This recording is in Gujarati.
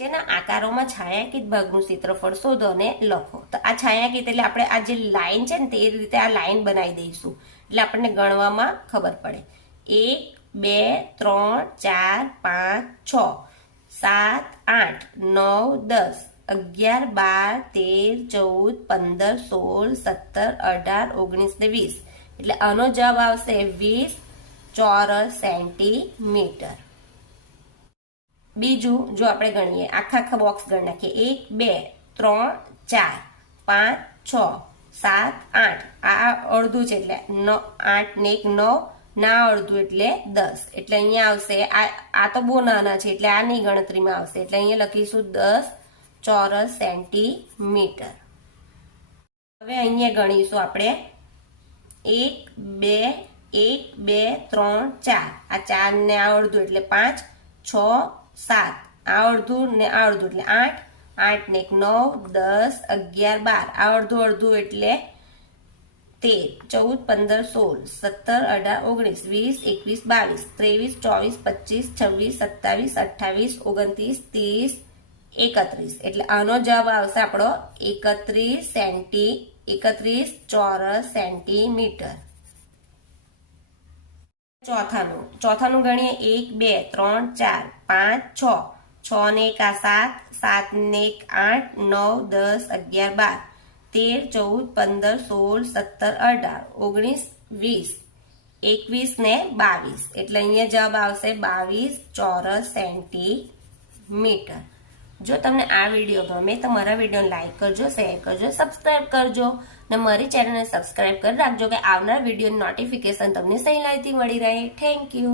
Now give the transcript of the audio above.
જેના આકારોમાં છાયાંકિત ભાગનું ક્ષેત્રફળ શોધો અને લખો. તો આ છાયાંકિત એટલે આપણે આ જે લાઈન છે ને તે રીતે આ લાઈન બનાવી દઈશું એટલે આપણને ગણવામાં ખબર પડે. 1 2 3 4 5 6 7 8 9 10 11 12 13 14 15 16 17 18 19 ને 20. એટલે આનો જવાબ આવશે 20 ચોરસ સેન્ટીમીટર. બીજું જો આપણે ગણીએ આખા બોક્સ ગણી નાખીએ 1 2 3 4 5 6 7 8. આ અડધું છે એટલે 8 ને 1 9, ના અડધું એટલે 10. એટલે અહીંયા આવશે આ તો બહુ નાના છે એટલે આની ગણતરીમાં આવશે એટલે અહીંયા લખીશું 10 ચોરસ સેન્ટીમીટર. હવે અહીંયા ગણીશું આપણે 1 2 1 2 3 4. આ 4 ને આ અડધું એટલે 5 6 7. આ અડધું ને આ અડધું એટલે 8 8 ને 1 9 10 11 12. આ અડધું અડધું એટલે 13 14 15 16 17 18 19 20 21 22 23 24 25 26 27 28 29 30 31. એટલે આનો જવાબ આવશે આપણો 31 ચોરસ સેન્ટીમીટર. ચોથાનું ગણીએ 1 2 3 4 5 6 6 ને 1 આ 7 7 ને 1 8 9 10 11 12 13 14 15 16 17 18 19 20 21 ને 22. એટલે અહીંયા જવાબ આવશે 22 ચોરસ સેન્ટીમીટર. જો તમને આ વિડીયો ગમે તો મારા વિડીયોને લાઈક કરજો, શેર કરજો, સબસ્ક્રાઇબ કરજો અને મારી ચેનલને સબસ્ક્રાઇબ કરી રાખજો કે આવનાર વિડીયોની નોટિફિકેશન તમને સહેલાઈથી મળી રહે. Thank you.